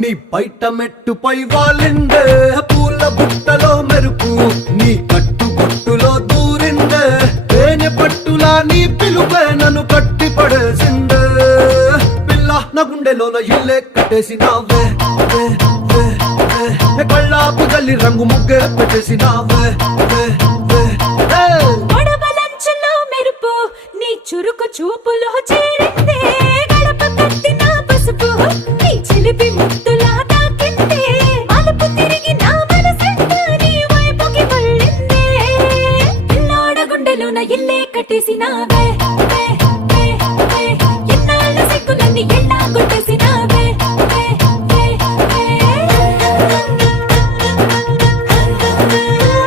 నీ బయట మెట్టుపై వాలిండే పూల బుట్టలో మెరుపు నీ కట్టు బొట్టులో దూరిందే తేనె పట్టులా నీ పిలుపే నన్ను కట్టి పడేసిందే పిల్ల నా గుండెలోన ఇల్లే కట్టేసినావే కళ్ళాపు గల్లి రంగు ముగ్గే పెట్టేసినావే మెరుపు నీ చురుకు చూపులు